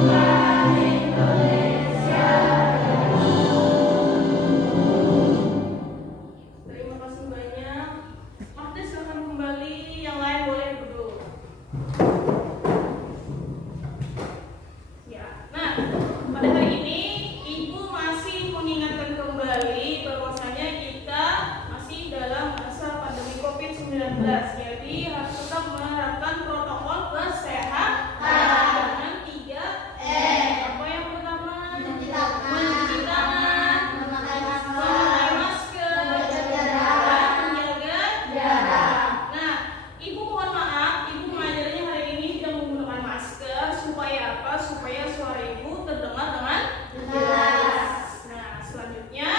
Terima kasih banyak. Mahdi silakan kembali, yang lain boleh duduk. Ya, nah pada hari ini Ibu masih mengingatkan kembali bahwasanya kita masih dalam masa pandemi COVID-19, jadi harus tetap menerapkan protokol kesehatan dengan 3 Apa yang pertama? Mencuci tangan, memakai masker, dan menjaga jarak. Nah, Ibu mohon maaf, Ibu mengajarnya hari ini tidak menggunakan masker supaya apa? Supaya suara Ibu terdengar dengan jelas. Nah, selanjutnya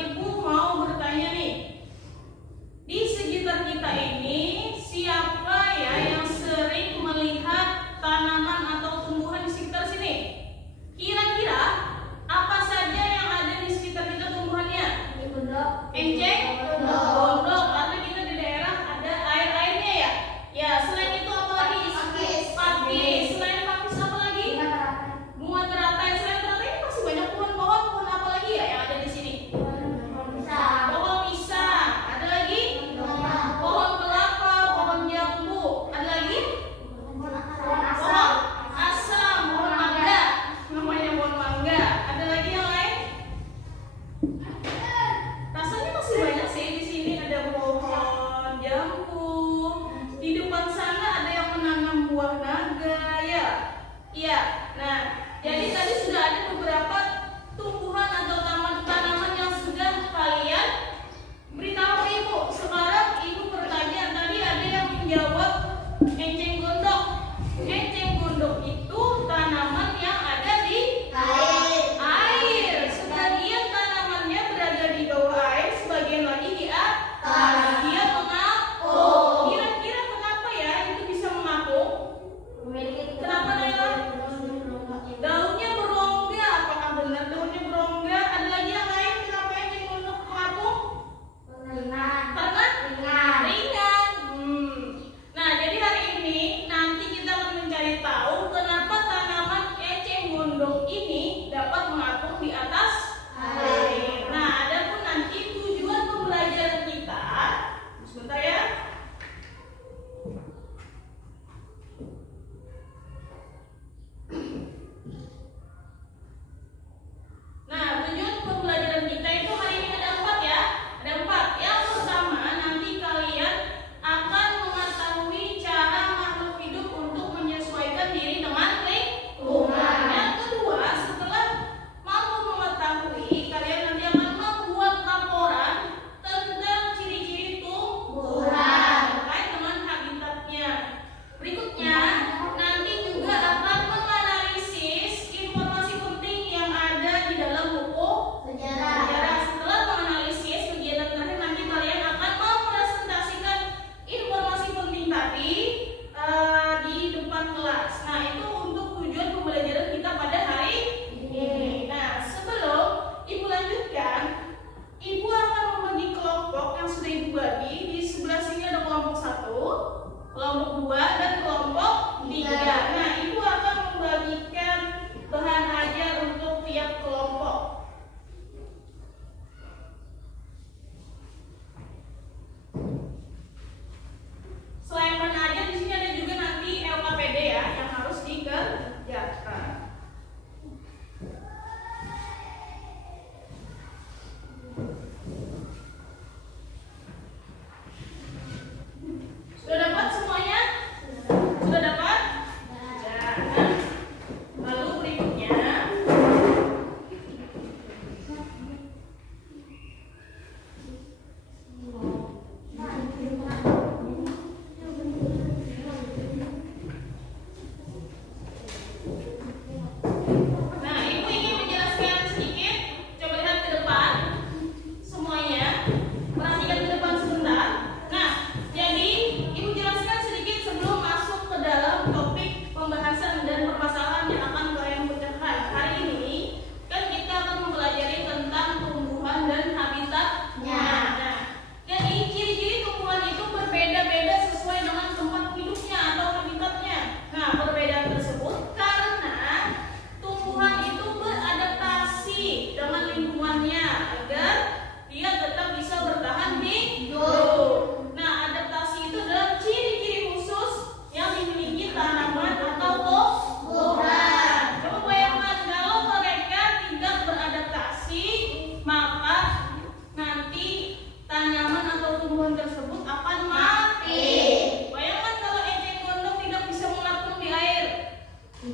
Ibu mau bertanya nih. Di sekitar kita ini siapa ya yang sering melihat tanaman atau tumbuhan di sekitar sini? Kira-kira apa saja yang ada di sekitar kita tumbuhannya? Enceng, gondok, karena kita di daerah ada air-airnya ya. Ya, selain itu apa lagi? Pakis. Selain pakis apa lagi? Bunga teratai. Selain teratai ini masih banyak pohon-pohon. Pohon apa lagi ya yang ada di sini? Pohon pisang. Ada lagi? Pohon kelapa, pohon jambu. Ada lagi? Pohon asam, pohon mangga. Namanya pohon mangga. Ada lagi yang lain? Rasanya masih banyak sih di sini. Ada pohon jambu. Di depan sana ada yang menanam buah naga ya. Iya. Nah, jadi tadi sudah ada beberapa tumbuhan atau tanaman yang sudah kalian beritahu ke Ibu. Sekarang Ibu bertanya, tadi ada yang menjawab enceng gondok. Enceng gondok itu tanaman yang ada di air. Sebagian tanamannya berada di bawah air, sebagian lagi di atas. Dia mengapung. Kira-kira kenapa ya itu bisa mengapung? Kenapa Naila? Daunnya berongga. Apakah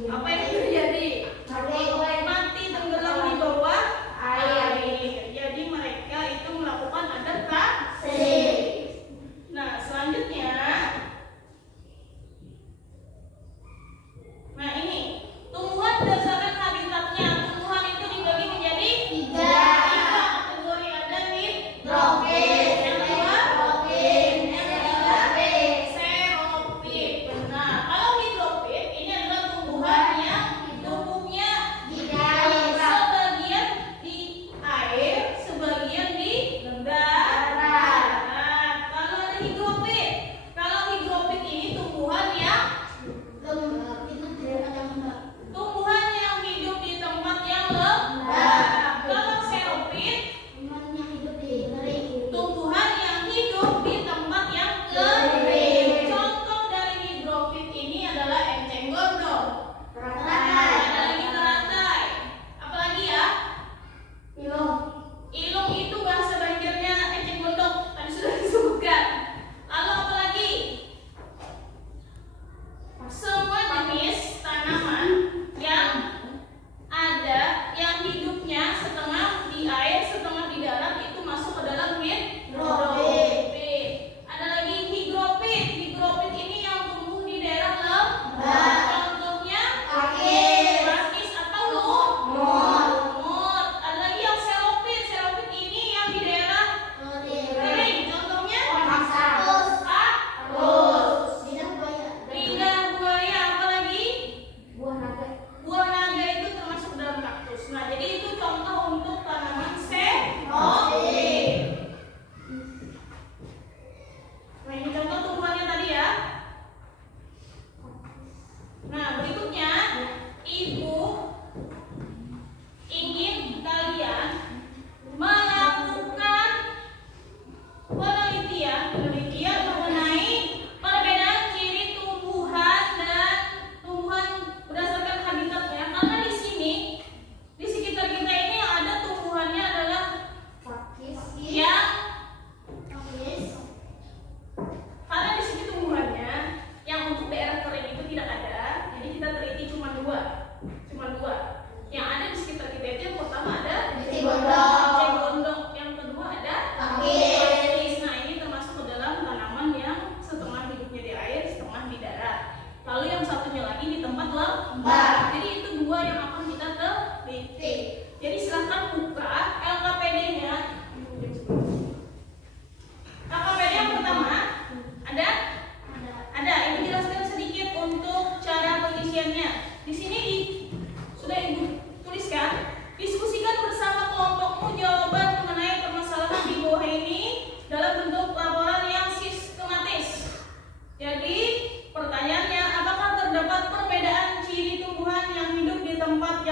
Apa yang terjadi? Mati tenggelam di bawah air. Jadi mereka itu melakukan adaptasi. Nah, selanjutnya, nah ini tumbuhan berdasarkan habitatnya. Tumbuhan itu dibagi menjadi tiga kategori. Ada hidrofit, yang kedua xerofit. Benar. Kalau hidrofit ini adalah tumbuhan yang tumbuhnya sebagian di air, sebagian di darat. Kalau ada hidrofit, kalau hidrofit ini tumbuhan yang hidup di tempat yang lembab. Kalau xerofit, tumbuhan yang hidup di tempat yang kering. Contoh dari hidrofit ini adalah enceng gondong. Ada lagi teratai. Apalagi ya? Ilung itu bahasa banjarnya enceng gondong. Tadi sudah disebutkan. Lalu apalagi? Semua jenis tanaman yang ada yang hidupnya setengah di air, setengah di darat itu masuk ke dalam hidrofit. Ada lagi higrofit. Higrofit ini yang tumbuh di daerah lembab. Contohnya pakis atau lumut. Ada lagi yang xerofit. Xerofit ini yang di daerah kering. Contohnya lidah buaya. Apalagi buah naga itu termasuk dalam kaktus. Nah, jadi itu contoh untuk tanaman xerofit. Nah, ini contoh tumbuhannya tadi ya. Nah, berikutnya ibu ingin kalian melakukan penelitian mengenai perbedaan ciri tumbuhan dan tumbuhan berdasarkan habitatnya. Karena di sini di sekitar kita ini yang ada tumbuhannya adalah yang karena di sini tumbuhannya yang untuk daerah kering itu tidak ada. Jadi kita teliti cuma dua. Yang ada di sekitar kita itu yang pertama ada enceng gondong, yang kedua ada pakis. Nah, ini termasuk ke dalam tanaman yang setengah hidupnya di air, setengah di darat. Lalu yang satunya lagi di tempat lembab. Jadi itu dua yang akan kita teliti. Jadi silakan buka LKPD-nya. LKPD yang pertama ada. Ibu jelaskan sedikit untuk cara pengisiannya. Di sini sudah Ibu tuliskan. Diskusikan bersama kelompokmu jawaban mengenai permasalahan di bawah ini dalam bentuk laporan yang sistematis. Jadi pertanyaannya, apakah terdapat perbedaan ciri tumbuhan yang hidup di tempat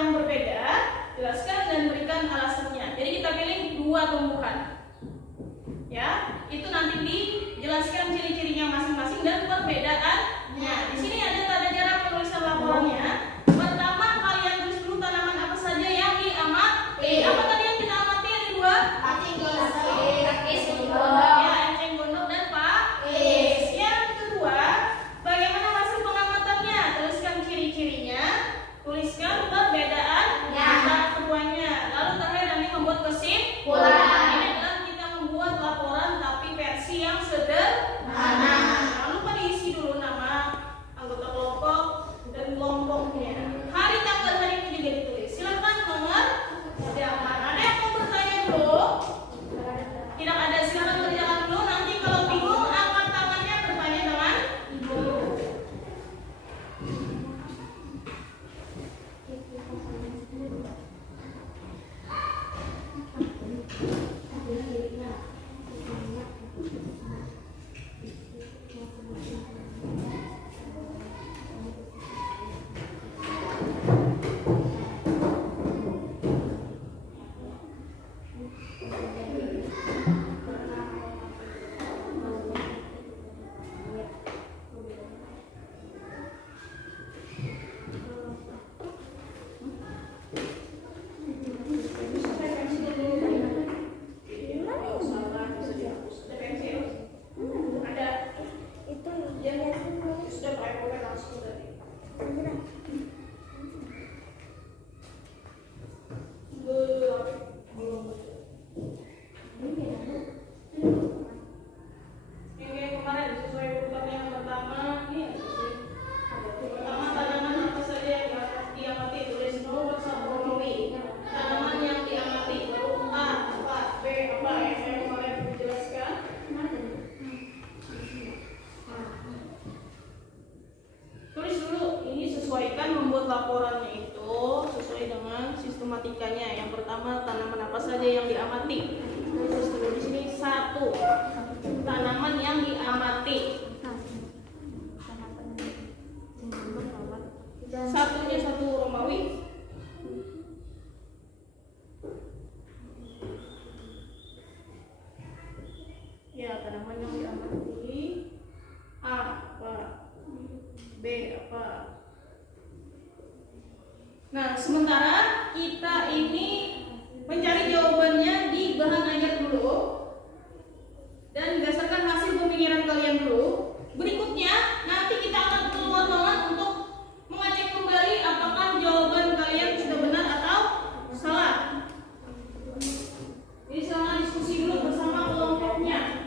membuat laporannya itu sesuai dengan sistematikanya. Yang pertama, tanaman apa saja yang diamati. Terus di sini 1. Tanaman yang diamati. Satunya 1 Romawi. Ya, tanaman yang diamati. A apa? B apa? Nah, sementara kita ini mencari jawabannya di bahan ajar dulu dan berdasarkan hasil pemikiran kalian dulu. Berikutnya nanti kita akan keluar momen untuk mengecek kembali apakah jawaban kalian sudah benar atau salah. Jadi silahkan diskusi dulu bersama kelompoknya.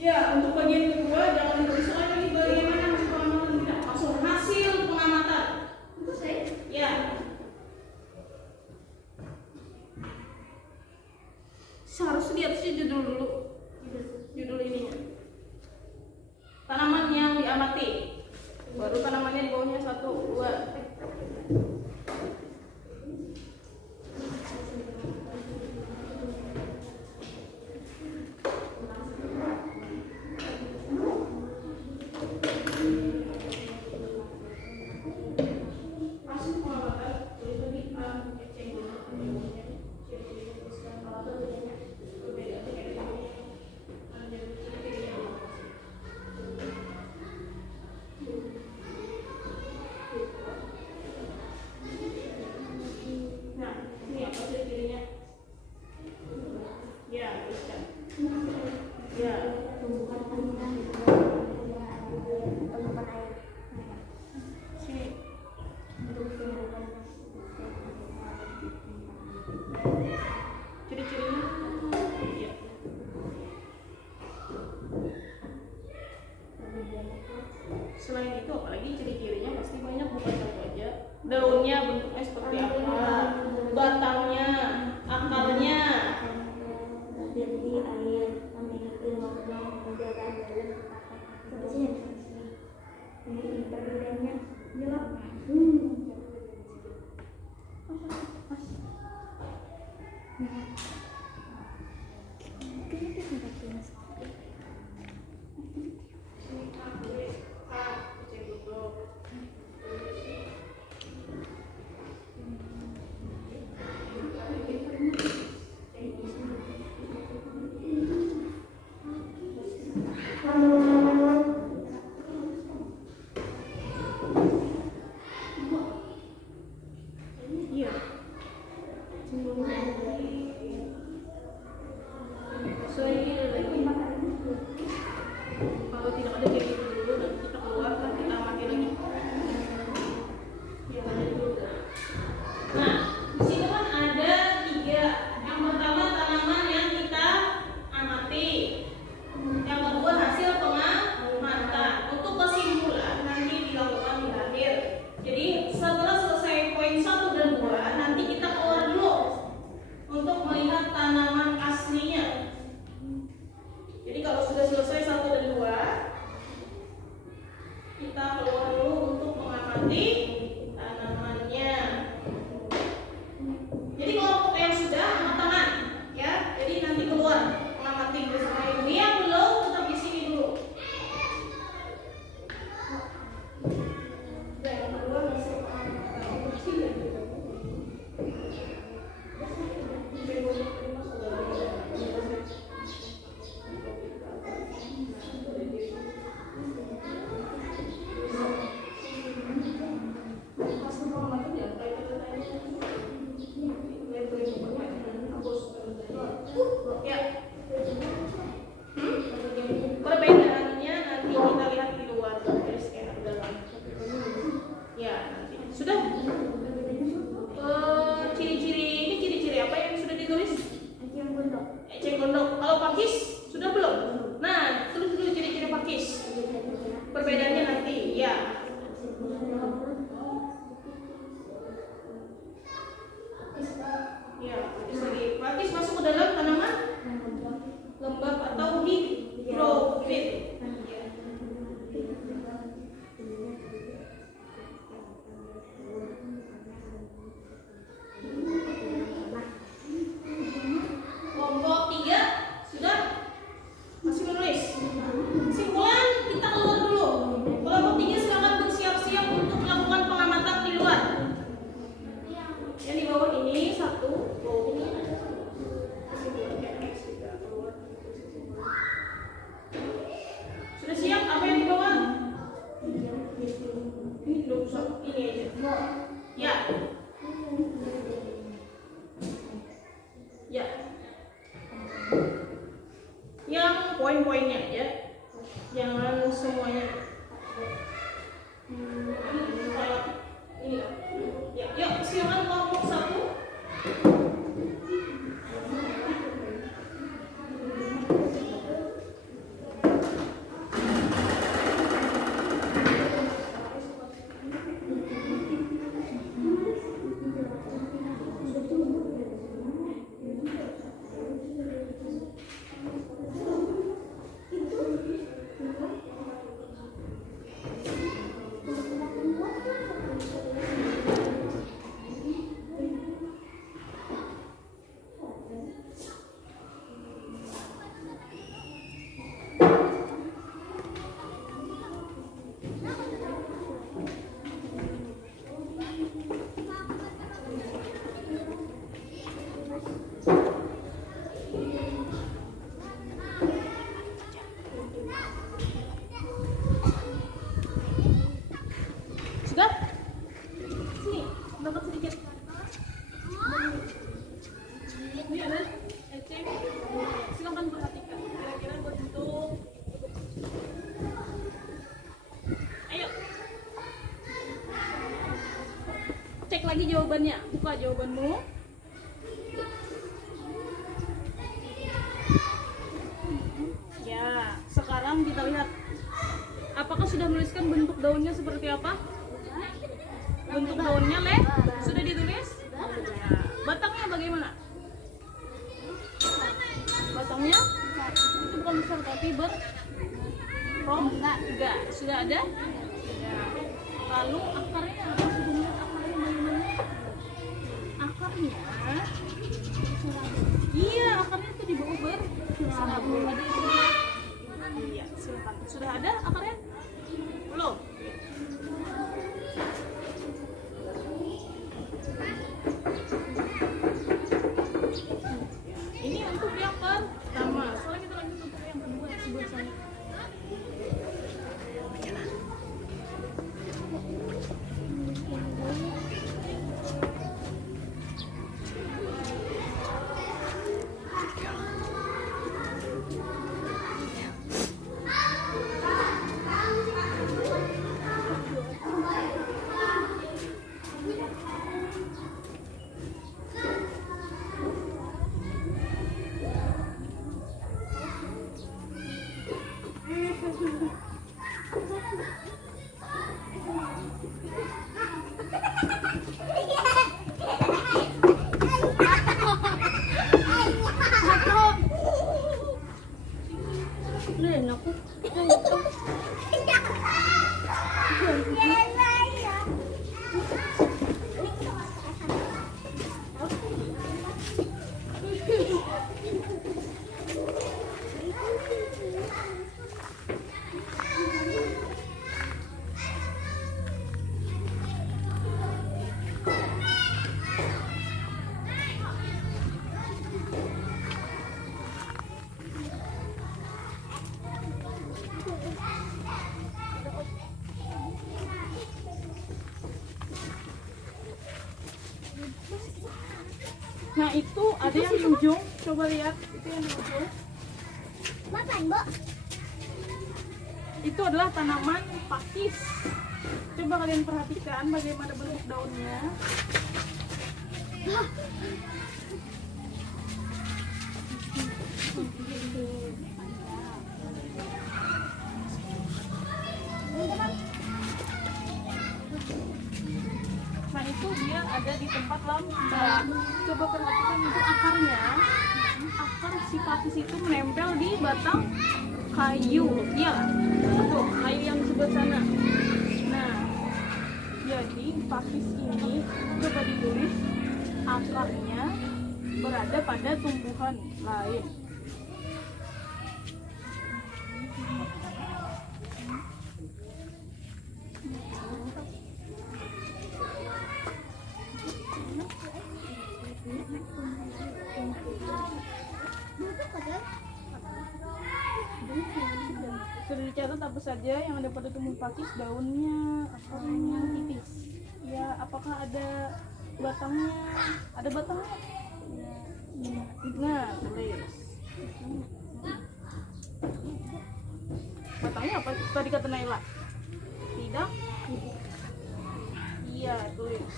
Ya, untuk bagian kedua jangan ditulis lagi bagaimana hasil pengamatan tidak. Langsung hasil pengamatan. Itu saya? Ya. Seharusnya di atasnya judul dulu. Judul ininya. Tanaman yang diamati. Baru tanamannya di bawahnya 1, 2. Selain itu apalagi ciri-cirinya pasti banyak, bukan satu aja. Daunnya bentuknya seperti apa, batangnya, akarnya. Kalau tidak ada kayak gitu dulu, nanti kita keluar kan kita amati lagi. Ya, nah, di sini kan ada 3. Yang pertama tanaman yang kita amati. Yang kedua hasil pengamatan. Untuk kesimpulan nanti dilakukan di akhir. Jadi setelah selesai poin 1 dan 2, nanti kita keluar dulu untuk melihat tanaman aslinya. Jadi kalau sudah selesai 1 dan 2, kita keluar dulu untuk mengamati tanamannya. Jadi kelompok yang sudah angkat tangan, ya. Jadi nanti keluar mengamati bersama ibu. Yang belum tetap di sini dulu. Dan yang kedua masuk perbedaannya nanti kita lihat di luar dari scanner dalam. Ya, nanti sudah. Ciri-ciri ini ciri-ciri apa yang sudah ditulis? pakis sudah belum? Nah, tulis dulu ciri-ciri pakis. Perbedaannya nanti, ya. Ya, pakis lagi. Pakis masuk ke dalam tanaman lembab atau higrofit. Kelompok 3 sudah masih menulis. Kesimpulan kita keluar dulu. Kelompok 3 silakan bersiap-siap untuk melakukan pengamatan di luar. Yang di bawah ini satu. Sudah siap? Apa yang di bawah? Ini belum ini aja. Ya. Ya. Yang poin-poinnya ya. Jangan semuanya. Kalau ini ya, yuk silakan kelompok 1. Sudah? Sini, dapat sedikit. Ini ada eceng. Silakan perhatikan. Kira-kira bentuk. Ayo. Cek lagi jawabannya. Buka jawabanmu. Ya, sekarang kita lihat. Apakah sudah menuliskan bentuk daunnya seperti apa? Bentuk daunnya sudah ditulis? Ya. Batangnya bagaimana? Batangnya itu bukan besar tapi enggak. Sudah ada? Sudah. Lalu akarnya apa? Sudah lihat akarnya bagaimana? Akarnya? Iya, akarnya itu di bawah berserabut. Ada itu. Iya, silakan. Sudah ada akarnya? Belum. Ini untuk yang pertama. Soalnya kita lanjut untuk yang kedua sebelah sana. Nah itu ada yang di ujung, coba lihat itu yang di ujung. Makan, Bu. Itu adalah tanaman pakis. Coba kalian perhatikan bagaimana bentuk daunnya. Nah itu dia ada di tempat lambat. Coba perhatikan itu akarnya. Akar si pakis itu menempel di batang kayu. Iya, tuh kayu yang sebelah sana. Nah, jadi pakis ini coba ditulis akarnya berada pada tumbuhan lain. Sudah dicatat apa saja yang ada pada tumbuh pakis, daunnya, akarnya, tipis. Ya, apakah ada batangnya? Ada batangnya? Nah, tulis. Batangnya apa tadi kata Naila? Tidak? Iya, tulis.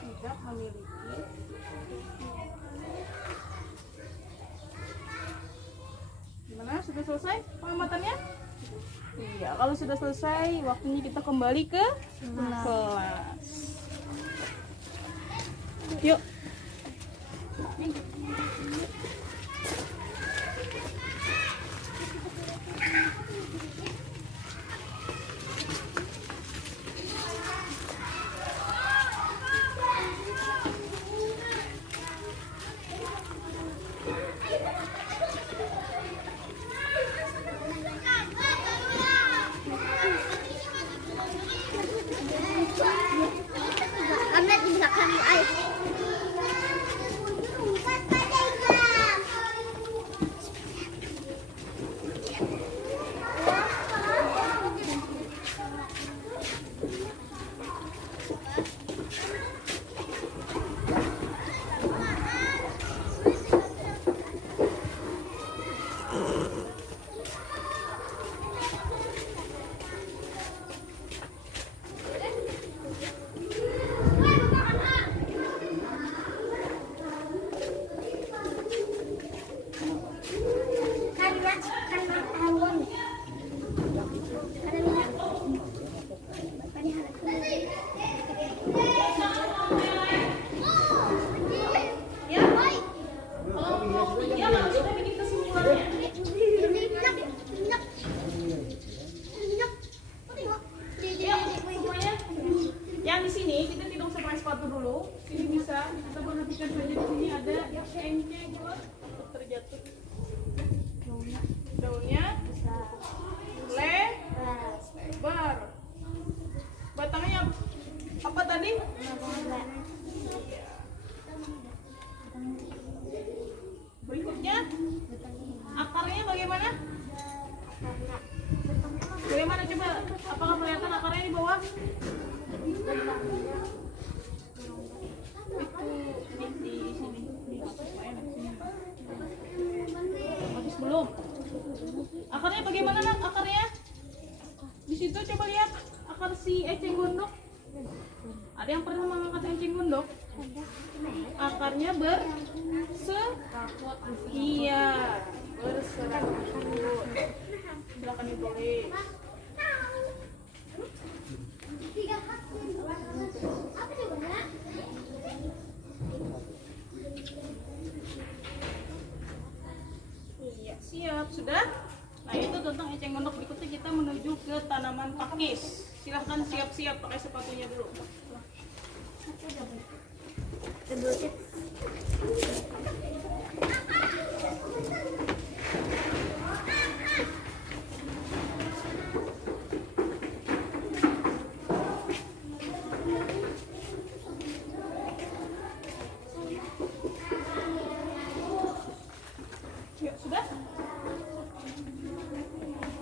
Tidak memiliki. Gimana? Sudah selesai pengamatannya? Iya, kalau sudah selesai, waktunya kita kembali ke kelas. Yuk. Karena di belakang air. Yang di sini kita tidak usah pakai sepatu dulu. Sini bisa kita perhatikan saja, di sini ada enceng terjatuh. Daunnya lebar. Batangnya apa tadi? Berikutnya akarnya bagaimana? Bagaimana coba? Apakah kelihatan akarnya di bawah? Di sini, habis belum? Akarnya bagaimana nak? Akarnya di situ coba lihat akar si eceng gondok. Ada yang pernah mengangkat eceng gondok? Akarnya berserakut. Iya, berserakut. Silakan ditulis. Iya, siap. Sudah? Nah, itu tentang eceng gondok. Berikutnya kita menuju ke tanaman pakis. Silahkan siap-siap pakai sepatunya dulu. Ya, sudah?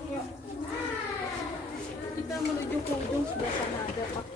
Yuk. Kita menuju ke ujung sebelah sana, ada pakis.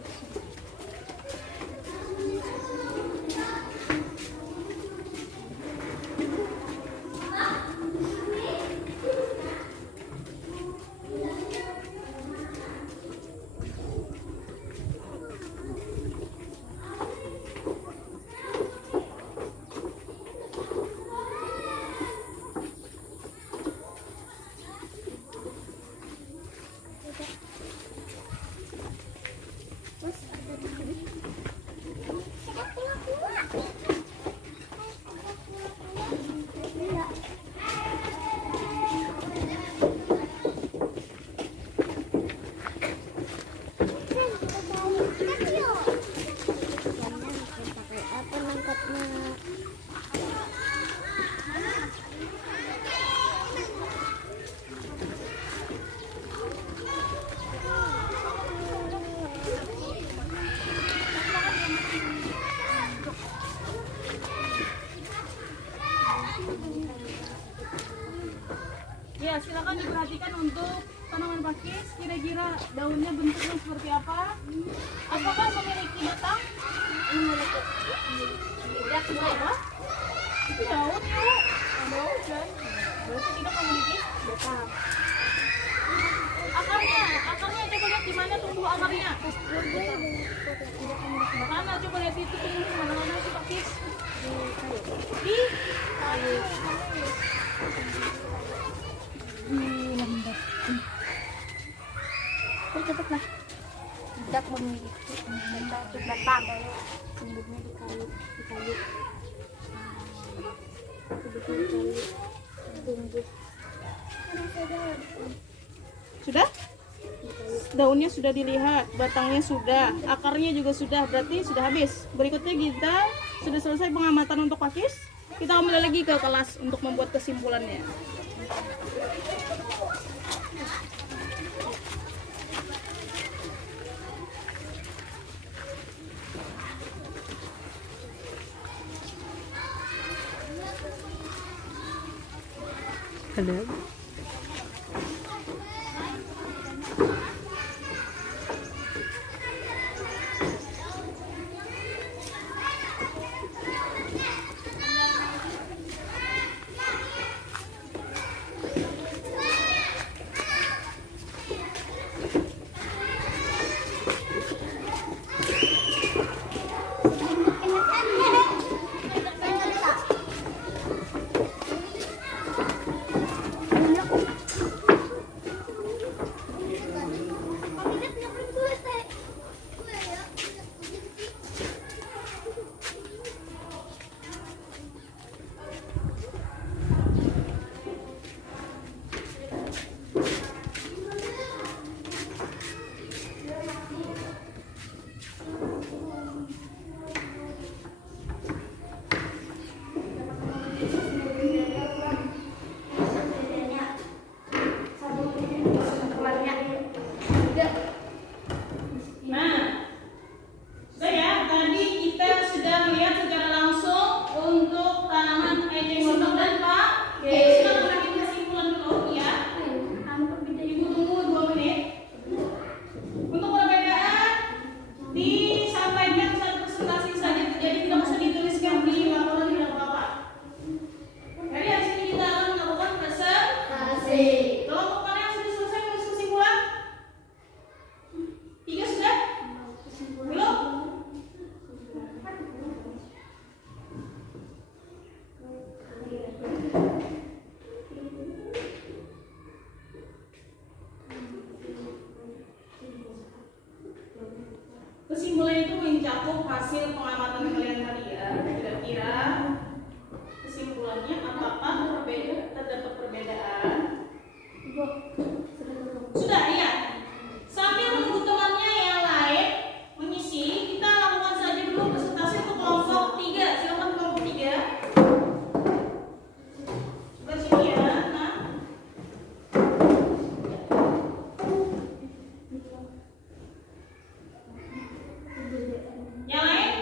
Ya, silakan diperhatikan untuk tanaman pakis. Kira-kira daunnya bentuknya seperti apa? Apakah memiliki batang? Tidak semua. Itu daun ya. Daun kan? Berarti tidak memiliki batang. Akarnya coba lihat di mana tumbuh akarnya. Mana coba lihat itu tumbuh di mana sih pakis? Di kayu. Lambat. Cepatlah. Tidak memiliki batang. Tumbuhnya di kayu. Tumbuh. Sudah? Daunnya sudah dilihat, batangnya sudah, akarnya juga sudah, berarti sudah habis. Berikutnya kita sudah selesai pengamatan untuk pakis. Kita kembali lagi ke kelas untuk membuat kesimpulannya. Hello. Nah, sudah ya, tadi kita sudah melihat secara langsung untuk tanaman eceng gondok dan pakis. Kita bikin kesimpulan dulu ya. Ibu tunggu 2 menit. Untuk perbedaan disampaikan saat presentasi saja, jadi tidak usah dituliskan di laporan, tidak apa-apa. Jadi hari ini kita akan melakukan presentasi. Kelompok mana yang sudah selesai menulis kesimpulan? 3 sudah? Belum? Kesimpulan itu mencakup hasil pengamatan kalian tadi ya. Kira-kira kesimpulannya apakah terdapat perbedaan? Sudah ya. Sambil menunggu temannya yang lain mengisi, kita lakukan saja dulu presentasi untuk kelompok 3. Silakan kelompok 3. Coba sini ya. Nah. Yang lain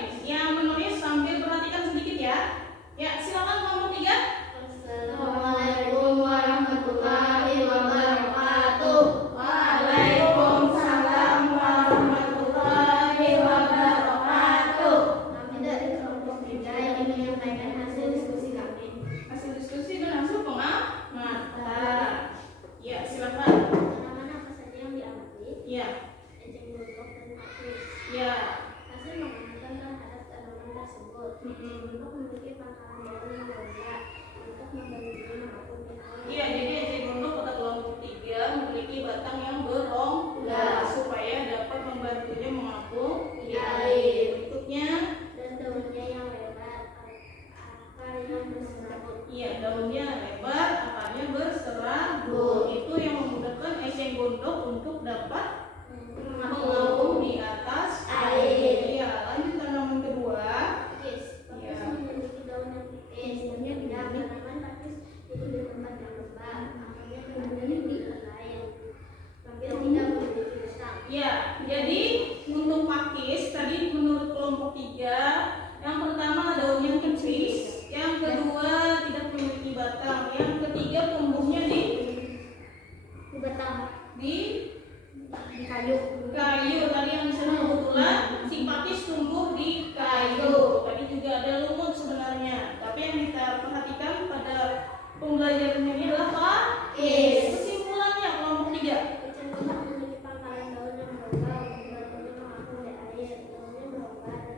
pembelajaran ini adalah pakis. Kesimpulannya kelompok 3. Kecenderungan memiliki pangkalan daun yang berongga, daunnya mengapung di air, daunnya berongga dan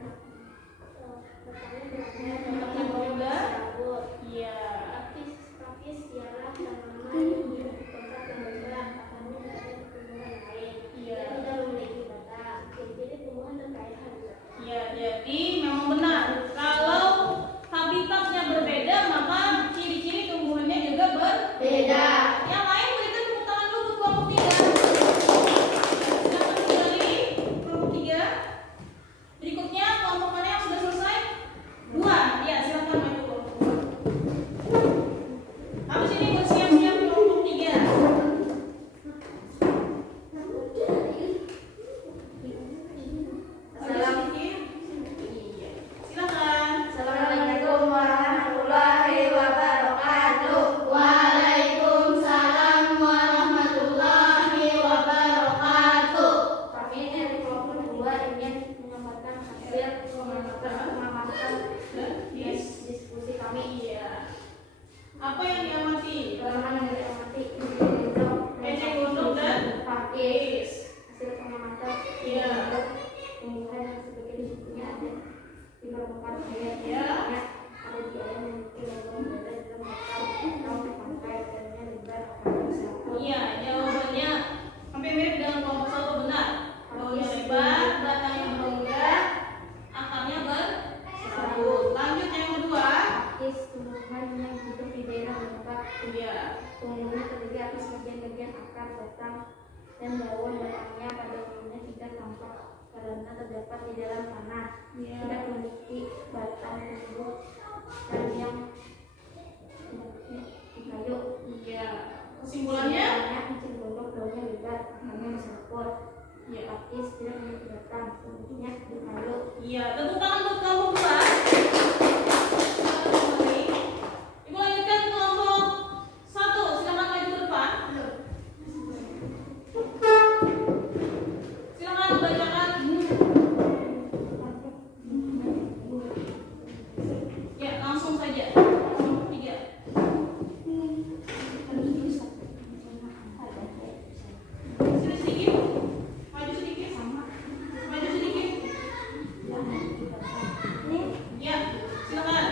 batangnya berongga, serabut. Iya. Pakis ialah tanaman yang hidup di tempat yang lembab, akarnya berada di tumbuhan lain. Iya. Dia tidak memiliki batang. Ciri-ciri tumbuhan terkait habitat. Ya, jadi memang benar. Kalau habitatnya berbeda, maka ciri-ciri tumbuhannya juga berbeda. Yang lain berikan tepuk tangan dulu buat kelompok 3. Silakan kembali kelompok 3. Berikutnya kelompok mana yang sudah selesai? 2. Ya, silakan maju kelompok 2. Habis ini bersiap-siap kelompok 3. Silakan. Assalamualaikum warahmatullahi wabarakatuh. Waalaikumsalam warahmatullahi wabarakatuh. Kami dari kelompok 2 ingin menyampaikan hasil pengamatan diskusi kami. Iya. Apa yang diamati? Tanaman yang diamati Eceng gondok dan pakis. Hasil pengamatan Iya. tumbuhan yang sebagai bentuknya ada di permukaan air. Iya. Ada di air memiliki lubang berada dalam bakal atau pantai dalamnya lebar akarnya serabut. Iya, jawabannya hampir mirip dengan kelompok 1 benar. Daunnya lebar, batangnya berongga, akarnya berserabut. Lanjut yang kedua. Pakis tumbuhan yang hidup di daerah lembab. Iya. Tumbuhnya terdiri atas bagian-bagian akar, batang, dan daun. Batangnya pada umumnya tidak tampak karena terdapat di dalam tanah. Iya. Tidak memiliki batang tumbuh dan yang di kayu. Iya. Kesimpulannya? Eceng gondok daunnya lebar, akarnya serabut. Iya. Pakis tidak memiliki batang, tumbuhnya di kayu. Iya. Tepuk tangan buat kelompok 2. Silakan kembali. Ibu lanjutkan kelompok 1. Silakan maju ke depan. Silakan bacakan. Ya, langsung saja. Kelompok 3. Sedikit. Maju sedikit. Maju sedikit. Ya, silakan.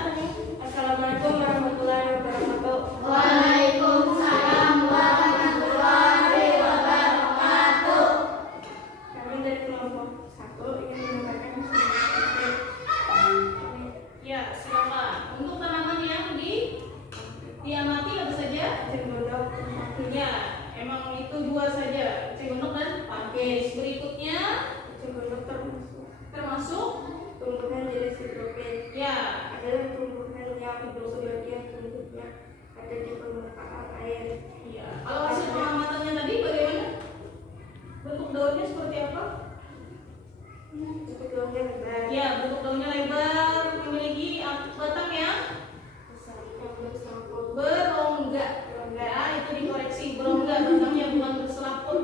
Assalamualaikum warahmatullahi wabarakatuh. Waalaikumsalam warahmatullahi wabarakatuh. Kami dari kelompok 1 ingin menyampaikan hasil. Ya, silakan. Untuk tanaman yang diamati apa saja? Eceng gondok, Ya, emang itu 2 saja. Eceng gondok dan pakis. Berikutnya eceng gondok termasuk tumbuhan jenis hidrofit. ya, Adalah tumbuhan yang sebagian tumbuhnya ada di permukaan air. ya. Kalau hasil pengamatannya tadi bagaimana? Bentuk daunnya seperti apa? Untuk daunnya lebar, Ya, bentuk daunnya lebar, memiliki batang yang besar, yang berserabut. berongga. Ya, itu dikoreksi berongga, batangnya bukan berserabut.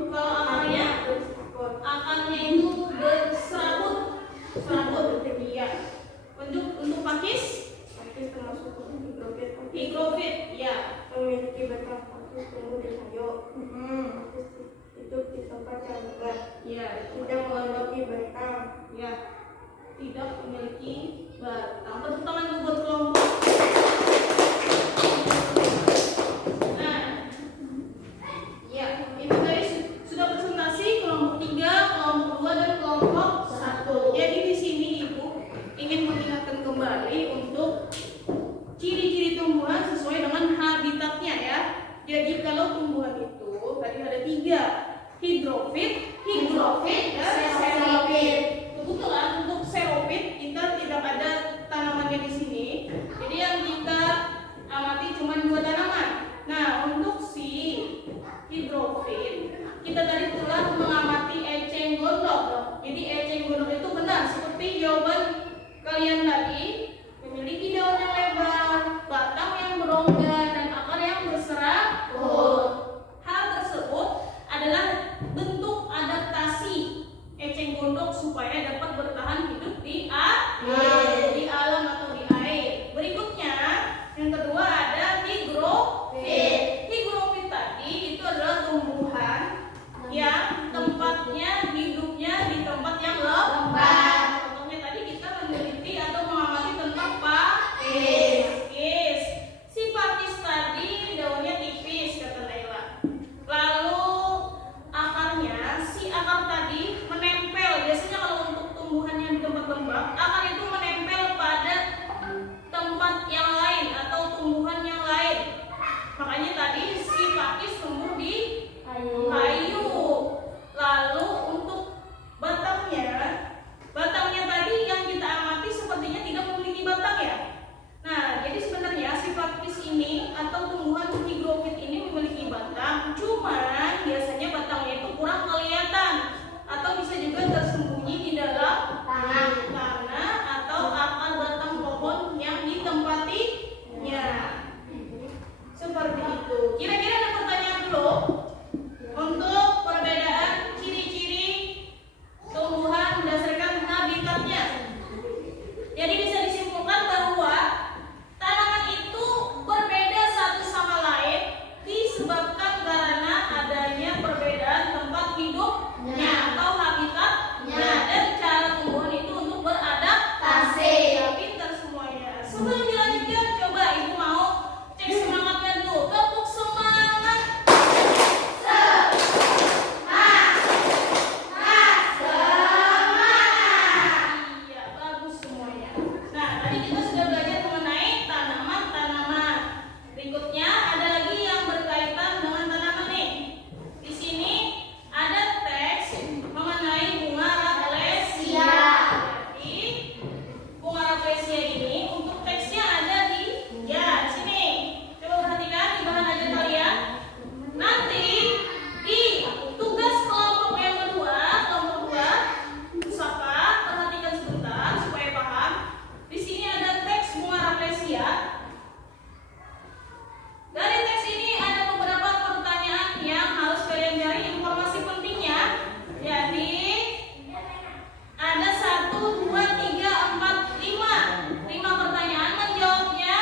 Kalau akarnya itu berserabut. Serabut. Iya. Untuk pakis Pakis termasuk hidrofit. higrofit. Ya. Memiliki batang. Pakis tumbuh di kayu. Pakis hidup di tempat yang lembab. Ya. Tidak memiliki batang. Ya. Tidak memiliki batang. Tepuk tangan dulu buat kelompok. Nah, ya, itu tadi sudah presentasi kelompok 3, kelompok 2, dan kelompok 1. Jadi di sini Ibu ingin mengingatkan kembali untuk ciri-ciri tumbuhan sesuai dengan habitatnya ya. Jadi kalau tumbuhan itu tadi ada 3, hidrofit, dan seropit. Kebetulan untuk seropit kita tidak ada tanamannya di sini. Jadi yang Berikutnya ada lagi yang berkaitan dengan tanaman nih. Di sini ada teks mengenai bunga Rafflesia. Jadi bunga Rafflesia ini untuk teksnya ada di sini. Coba perhatikan di bahan ajar kalian. Nanti di tugas kelompok yang kedua, kelompok 2, pusaka, perhatikan sebentar supaya paham. Di sini ada teks bunga Rafflesia. Dari teks ini ada beberapa pertanyaan yang harus kalian cari informasi pentingnya. Jadi ada 1, 2, 3, 4, 5 pertanyaan, menjawabnya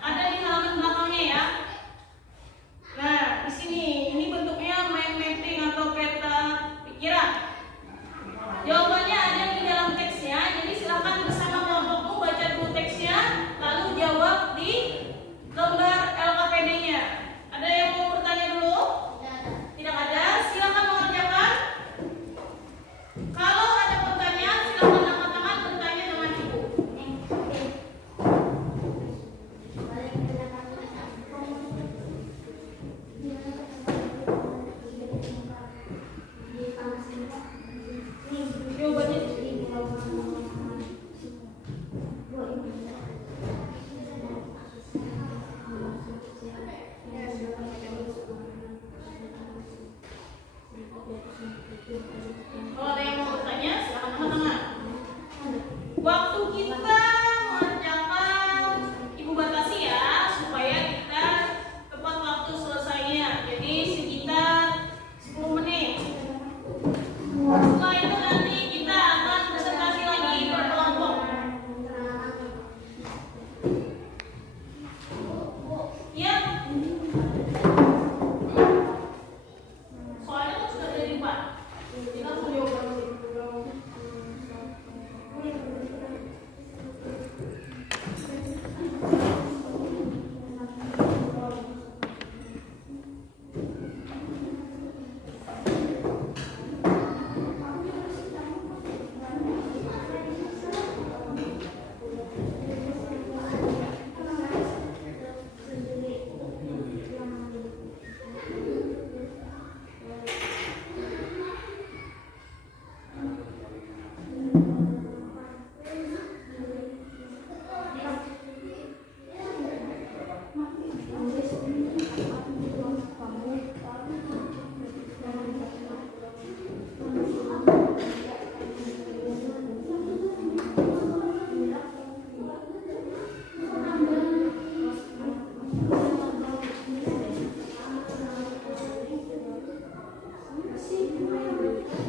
ada di halaman belakangnya ya. Nah, di sini ini bentuknya mind mapping atau peta pikiran. Jawabannya ada di dalam teksnya. Jadi silakan bersama kelompokmu baca dulu teksnya, lalu jawab di lembar LKPD-nya. Ada yang mau bertanya dulu? Tidak ada. Silakan mengerjakan. Kalau ada pertanyaan, silakan angkat tangan bertanya dengan ibu. Jawabannya di sini. Kalau ada yang mau bertanya, silakan angkat tangan. Waktu kita mengerjakan ibu batasi ya, supaya kita tepat waktu selesainya. Jadi sekitar 10 menit. Setelah itu nanti kita akan presentasi lagi per kelompok. Ya. Soalnya kan sudah ada di depan. Kita langsung jawab dulu.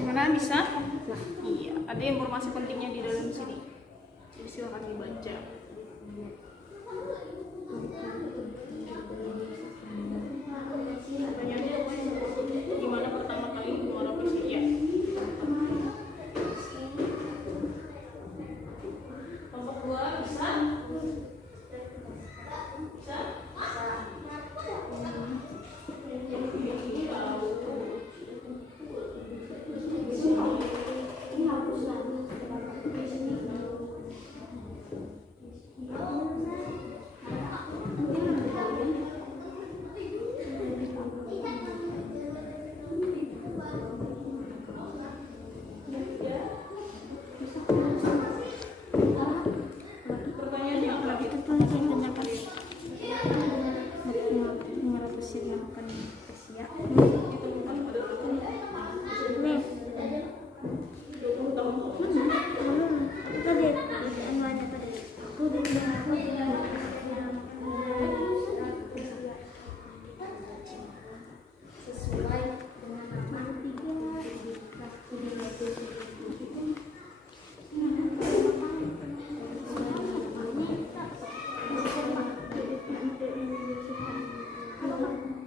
Gimana, bisa? Iya, ada informasi pentingnya di dalam sini. Jadi silakan dibaca. Pertanyaannya gimana pertama kali bunga Rafflesia? Kelompok 2 bisa? Bisa?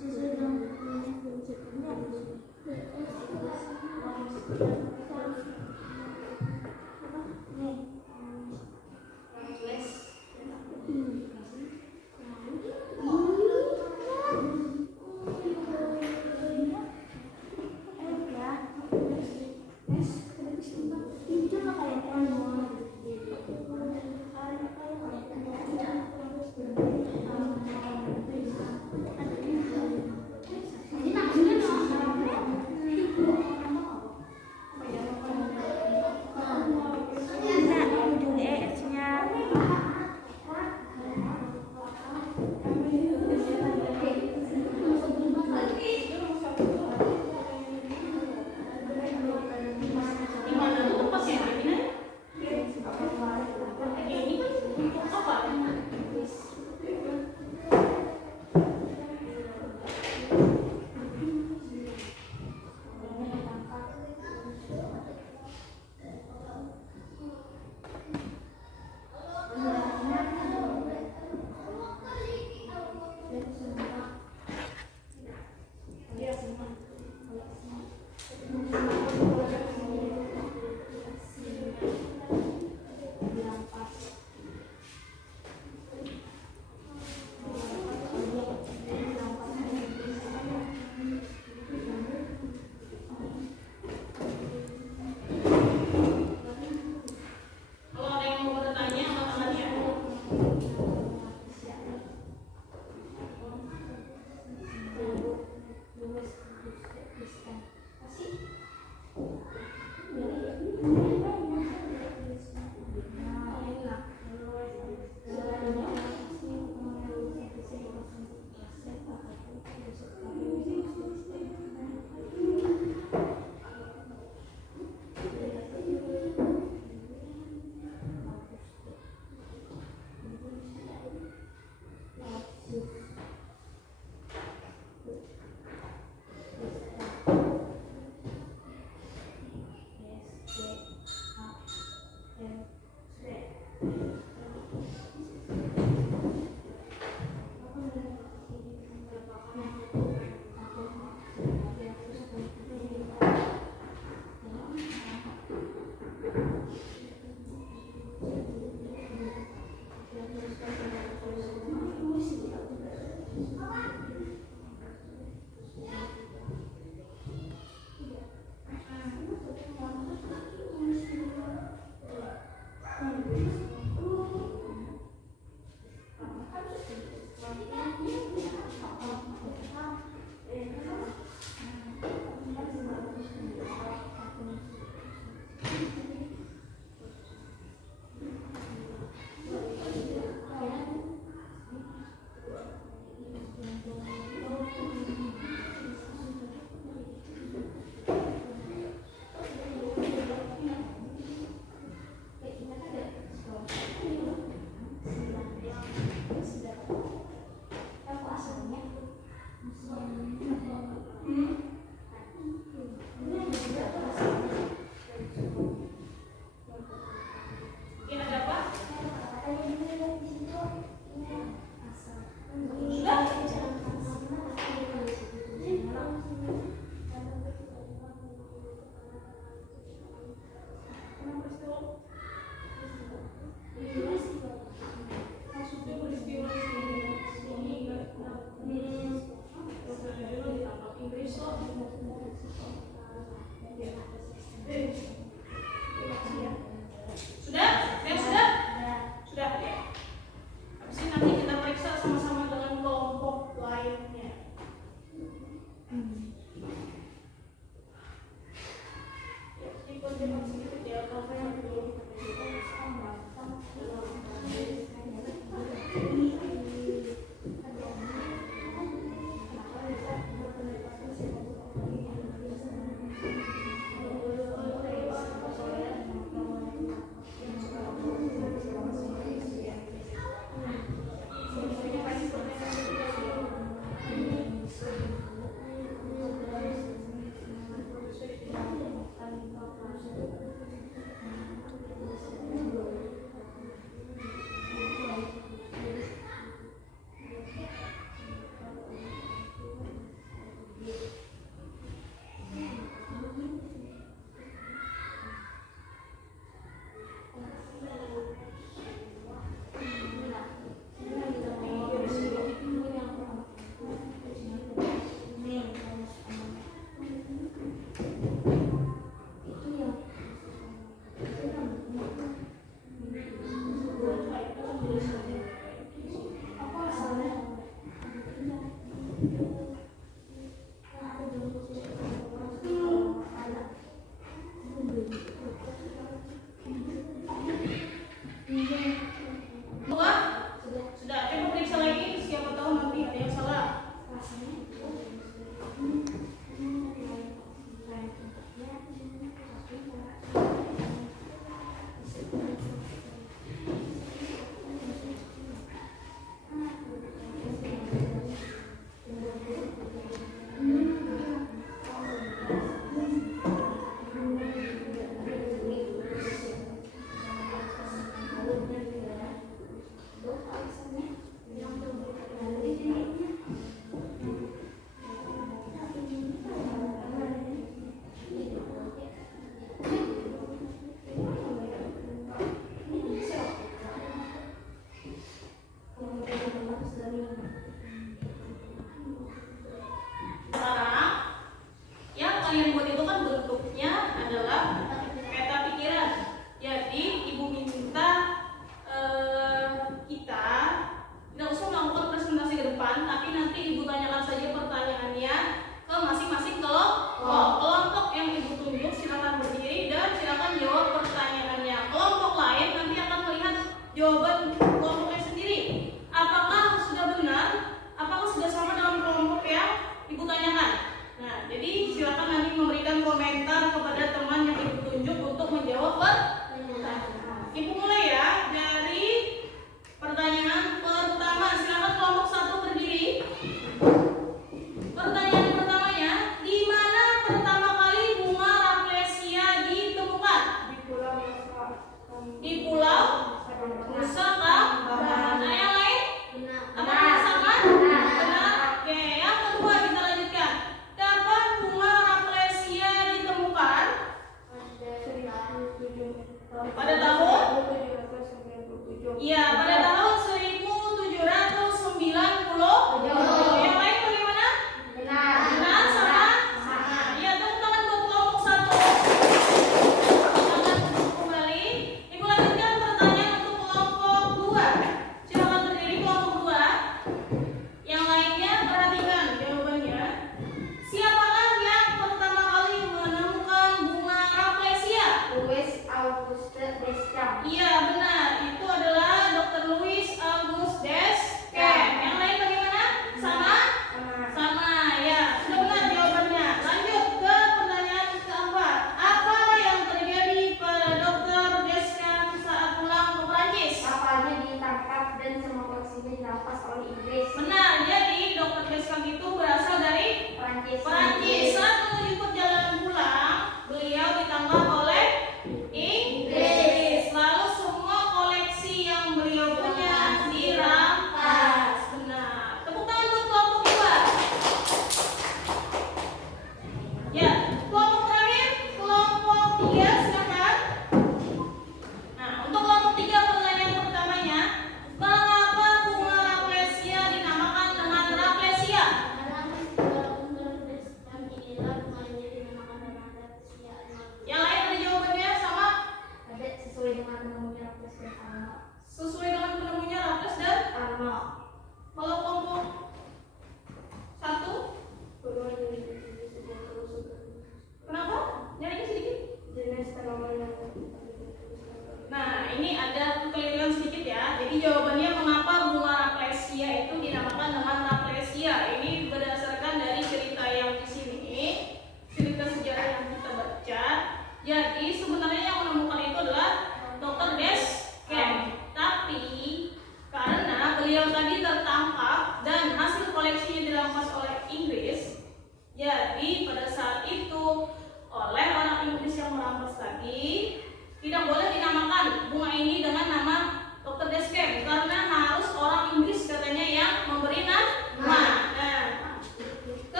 Sesudah Dua, sudah. Coba periksa lagi, siapa tahu nanti ada yang salah.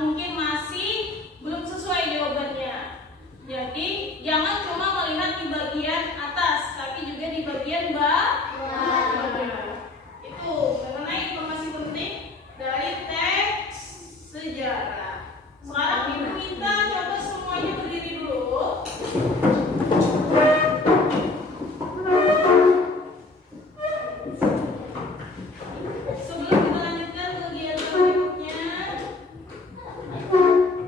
mungkin masih belum sesuai jawabannya. Jadi jangan cuma melihat di bagian atas, tapi juga di bagian bawah. Itu mengenai informasi penting dari teks sejarah. Sekarang ibu minta coba semuanya berdiri dulu. Sebelum kita lanjutkan kegiatan berikutnya,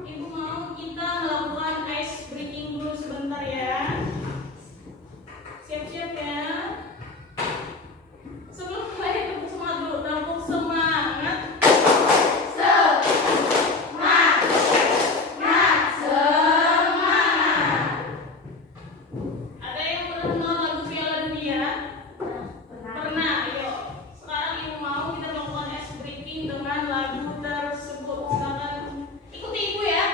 ibu mau kita melakukan ice breaking dulu sebentar ya. Siap-siap ya. Sebelum mulai tepuk semangat dulu, tepuk semangat. Ada yang pernah dengar lagu Piala Dunia? Pernah, ayo. Sekarang ibu mau kita melakukan ice breaking dengan lagu tersebut. Silakan ikuti ibu ya.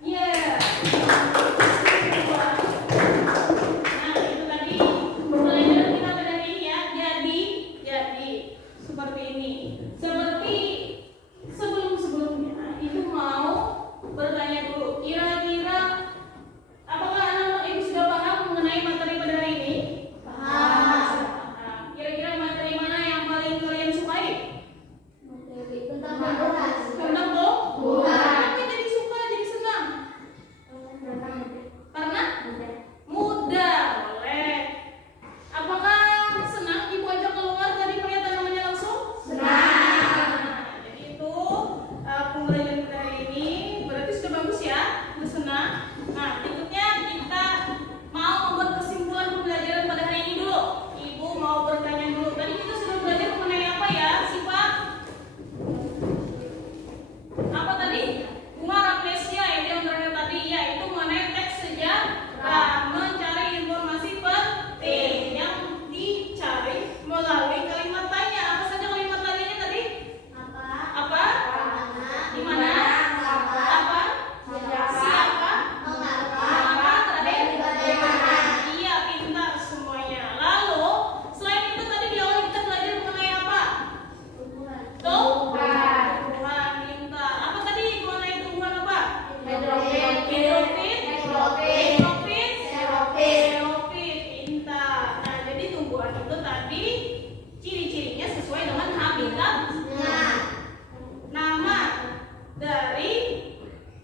Yeah. Nah, itu tadi pelajaran kita pada hari ini ya. Jadi seperti ini. Seperti sebelumnya, ibu mau bertanya dulu. Kira-kira apakah anak-anak ibu sudah paham mengenai materi pada hari ini? Paham. Kira-kira materi mana yang paling kalian sukai? Tentang tuh? Kenapa jadi suka, jadi senang? Karena mudah, boleh. Apakah senang ibu ajak keluar tadi melihat tanamannya langsung? Senang. Jadi itu pembelajaran kita hari ini berarti sudah bagus ya, sudah senang. Nah, berikutnya kita mau membuat kesimpulan pembelajaran pada hari ini dulu. Ibu mau bertanya dulu. Tadi kita sudah belajar mengenai apa ya, sifat? Apa tadi? Bunga Rafflesia ya, di antaranya tadi ya, itu mengenai teks sejarah, mencari informasi penting yang dicari melalui kalimat tanya. Apa saja kalimat tanyanya tadi? Apa? Di mana? Apa? Siapa? Mengapa? Terakhir? Iya, pintar semuanya. Lalu selain itu tadi di awal kita belajar mengenai apa? Tumbuhan, pintar. Apa tadi mengenai tumbuhan apa? Hidrofit, xerofit, pintar. Nah, jadi tumbuhan itu tadi ciri-cirinya sesuai dengan habitatnya. Nama dari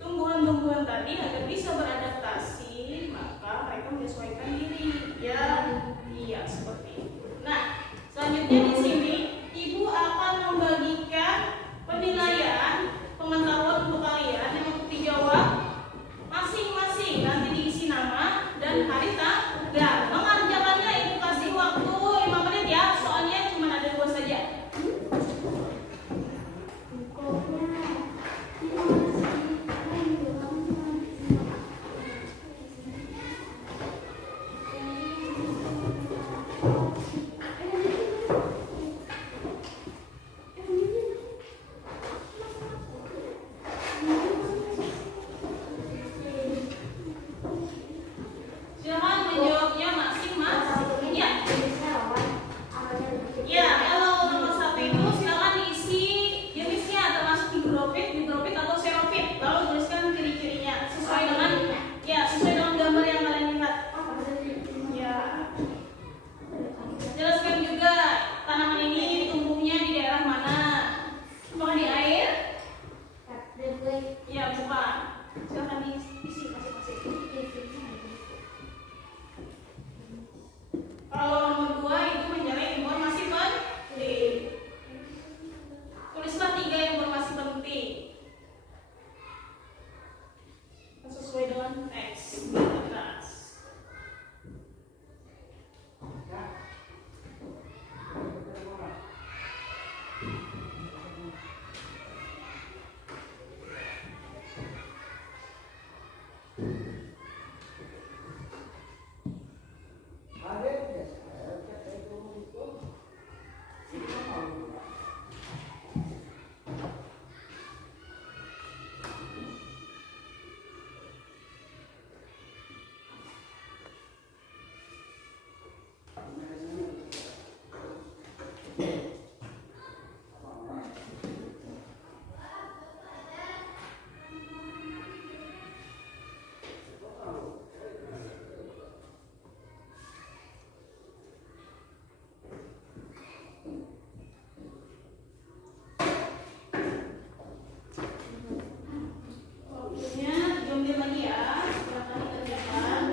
tumbuhan-tumbuhan tadi agar bisa beradaptasi, maka mereka menyesuaikan diri. Ya, iya seperti itu. Nah, selanjutnya di sini ibu akan membagikan penilaian pengetahuan untuk kalian yang untuk dijawab masing-masing. Nanti diisi nama dan hari tanggal. Mengerjakannya ibu kasih waktu 5 menit ya. Soalnya cuma ada 2 saja. Waktunya 3 menit lagi ya. Silakan dikerjakan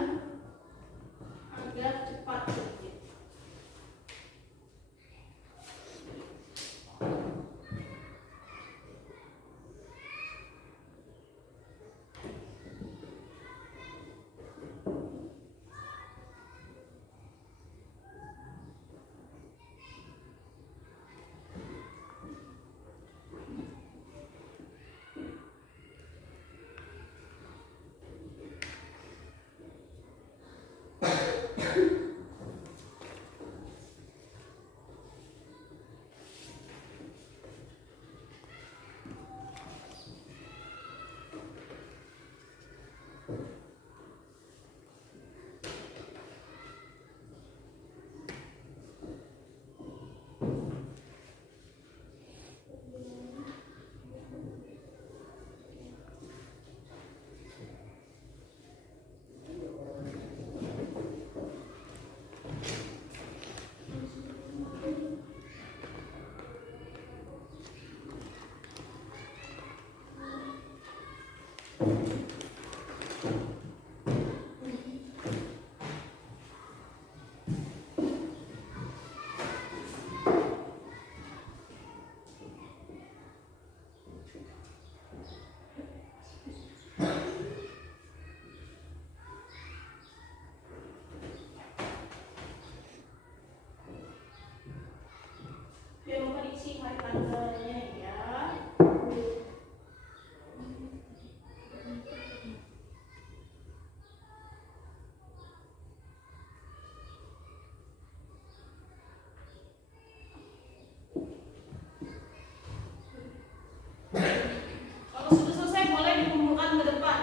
agar cepat sedikit. Jangan lupa diisi hari tanggalnya ya. Kalau sudah selesai boleh dikumpulkan ke depan.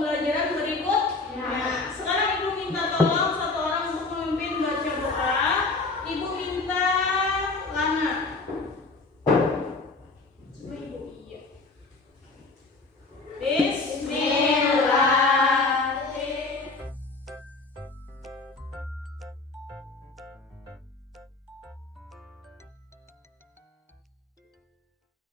pembelajaran